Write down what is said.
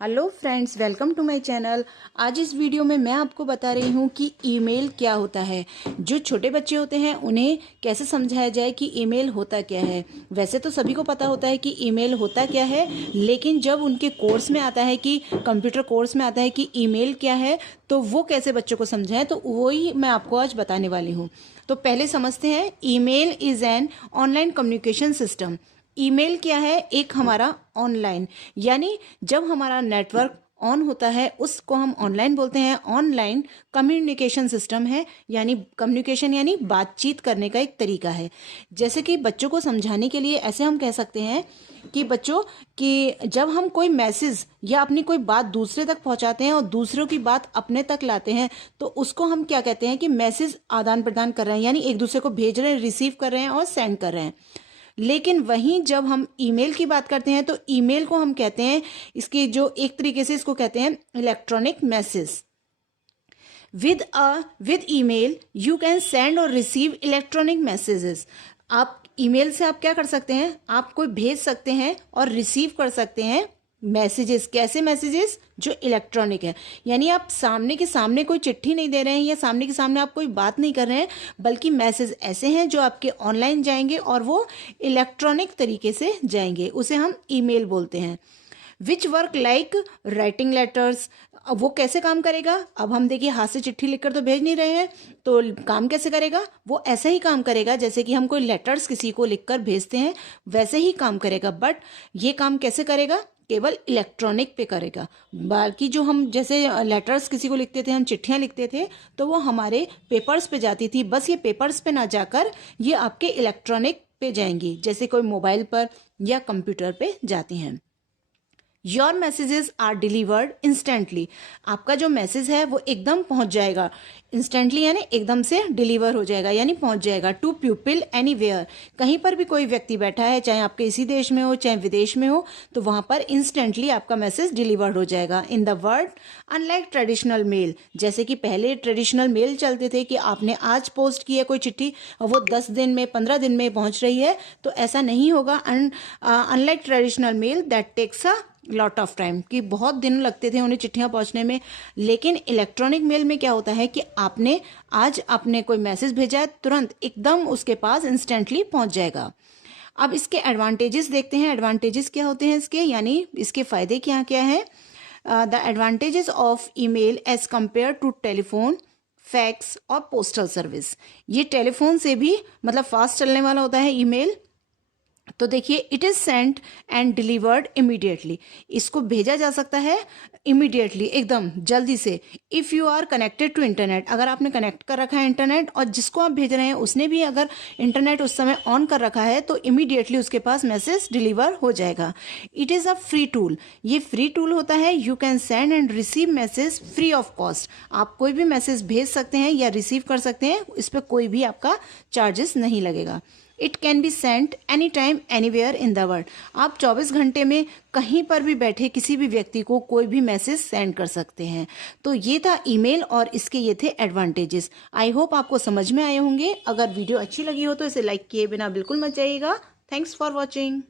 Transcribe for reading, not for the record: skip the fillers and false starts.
Hello friends, welcome to my channel. आज इस video में मैं आपको बता रही हूँ कि ईमेल क्या होता है। जो छोटे बच्चे होते हैं उन्हें कैसे समझाया जाए कि ईमेल होता क्या है। वैसे तो सभी को पता होता है कि ईमेल होता क्या है, लेकिन जब उनके कोर्स में आता है कि कंप्यूटर कोर्स में आता है कि ईमेल क्या है, तो वो कैसे बच्चों को समझाएं, तो वही मैं आपको आज बताने वाली हूँ। तो पहले समझते हैं। Email is an online communication system. Email क्या है? एक हमारा ऑनलाइन, यानी जब हमारा नेटवर्क ऑन होता है उसको हम ऑनलाइन बोलते हैं। ऑनलाइन कम्युनिकेशन सिस्टम है, यानी कम्युनिकेशन यानी बातचीत करने का एक तरीका है। जैसे कि बच्चों को समझाने के लिए ऐसे हम कह सकते हैं कि बच्चों, कि जब हम कोई मैसेज या अपनी कोई बात दूसरे तक पहुंचाते हैं और दूसरों की बात अपने तक लाते हैं, तो उसको हम क्या कहते हैं कि मैसेज आदान प्रदान कर रहे हैं, यानी एक दूसरे को भेज रहे हैं, रिसीव कर रहे हैं और सेंड कर रहे हैं। लेकिन वहीं जब हम ईमेल की बात करते हैं तो ईमेल को हम कहते हैं, इसकी जो एक तरीके से इसको कहते हैं electronic message. With email you can send और रिसीव इलेक्ट्रॉनिक मैसेजेस। आप ईमेल से आप क्या कर सकते हैं? आप कोई भेज सकते हैं और रिसीव कर सकते हैं मैसेजेस। कैसे मैसेजेस? जो इलेक्ट्रॉनिक है, यानी आप सामने के सामने कोई चिट्ठी नहीं दे रहे हैं या सामने के सामने आप कोई बात नहीं कर रहे हैं, बल्कि मैसेज ऐसे हैं जो आपके ऑनलाइन जाएंगे और वो इलेक्ट्रॉनिक तरीके से जाएंगे। उसे हम ईमेल बोलते हैं। Which work like writing letters. अब वो कैसे काम करेगा? अब हम देखिए, हाथ से चिट्ठी लिखकर तो भेज नहीं रहे हैं, तो काम कैसे करेगा? वो ऐसा ही काम करेगा जैसे कि हम कोई लेटर्स किसी को लिखकर भेजते हैं, वैसे ही काम करेगा। बट ये काम कैसे करेगा? केवल इलेक्ट्रॉनिक पे करेगा। बाकी जो हम जैसे लेटर्स किसी को लिखते थे, हम चिट्ठियां लिखते थे, तो वो हमारे पेपर्स पे जाती थी। बस ये पेपर्स पे ना जाकर ये आपके इलेक्ट्रॉनिक पे जाएंगी, जैसे कोई मोबाइल पर या कंप्यूटर पे जाती हैं। Your messages are delivered instantly. आपका जो मैसेज है वो एकदम पहुंच जाएगा। इंस्टेंटली यानी एकदम से डिलीवर हो जाएगा, यानी पहुंच जाएगा। To people anywhere. कहीं पर भी कोई व्यक्ति बैठा है, चाहे आपके इसी देश में हो चाहे विदेश में हो, तो वहां पर इंस्टेंटली आपका मैसेज डिलीवर्ड हो जाएगा। In the world unlike traditional mail. जैसे कि पहले ट्रेडिशनल मेल चलते थे कि आपने आज पोस्ट की है कोई चिट्ठी और वो 10 दिन में 15 दिन में पहुंच रही है, तो ऐसा नहीं होगा। Unlike traditional mail that takes a lot of time, कि बहुत दिन लगते थे उन्हें चिट्ठियां पहुंचने में। लेकिन इलेक्ट्रॉनिक मेल में क्या होता है कि आपने कोई मैसेज भेजा है, तुरंत एकदम उसके पास इंस्टेंटली पहुंच जाएगा। अब इसके एडवांटेजेस देखते हैं। एडवांटेजेस क्या होते हैं इसके, यानी इसके फायदे क्या क्या है। The advantages of email as compared to telephone, fax और पोस्टल सर्विस। ये टेलीफोन से भी मतलब फास्ट चलने वाला होता है ईमेल। तो देखिए, it is sent and delivered immediately. इसको भेजा जा सकता है इमीडिएटली, एकदम जल्दी से। If you are connected to internet, अगर आपने कनेक्ट कर रखा है इंटरनेट और जिसको आप भेज रहे हैं उसने भी अगर इंटरनेट उस समय ऑन कर रखा है, तो इमीडिएटली उसके पास मैसेज डिलीवर हो जाएगा। It is a free tool. ये फ्री टूल होता है। You can send and receive message free of cost. आप कोई भी मैसेज भेज सकते हैं या रिसीव कर सकते हैं, इस पर कोई भी आपका चार्जेस नहीं लगेगा। It can be sent any time anywhere in the world. आप 24 घंटे में कहीं पर भी बैठे किसी भी व्यक्ति को कोई भी मैसेज सेंड कर सकते हैं। तो ये था ईमेल और इसके ये थे एडवांटेजेस। आई होप आपको समझ में आए होंगे। अगर वीडियो अच्छी लगी हो तो इसे लाइक किए बिना बिल्कुल मत जाइएगा। Thanks for watching.